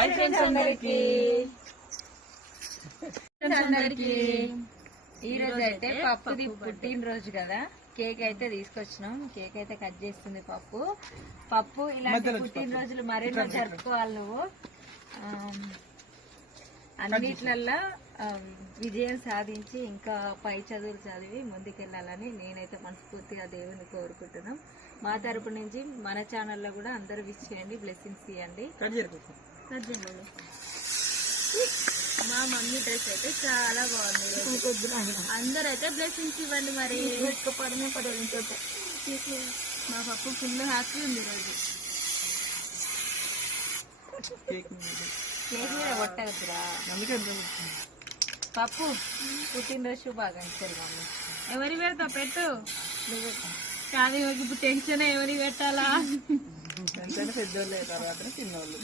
Hi friends అందరికి ఈ రోజు అయితే పప్పుది పుట్టినరోజు కదా, కేక్ అయితే తీసుకొచ్చినాం. కేక్ అయితే కట్ చేస్తుంది పప్పు. ఇలాంటి పుట్టినరోజులు మరెన్నో జరుపుకోవాలి. నువ్వు అన్నిట్లల్లో విజయం సాధించి ఇంకా పై చదువులు చదివి ముందుకెళ్ళాలని నేనైతే మనస్ఫూర్తిగా దేవుని కోరుకుంటున్నాం. మా తరపు నుంచి మన ఛానల్లో కూడా అందరూ విష్ చేయండి, బ్లెస్సింగ్స్ ఇవ్వండి. మా మమ్మీ డ్రెస్ అయితే చాలా బాగుంది. అందరూ అయితే బ్లెస్సింగ్స్ ఇవ్వండి. మరి మా పప్పు ఫుల్ హ్యాపీ ఉంది ఈరోజు. కేక్ మీద కొట్టగద్దురా పప్పు. పుట్టినరోజు శుభాకాంక్షలు మమ్మీ. ఎవరి పెడతా పెట్టు. కాదు ఇప్పుడు టెన్షన్ ఎవరికి పెట్టాలా? పెద్దోళ్ళు తర్వాత చిన్నోళ్ళు.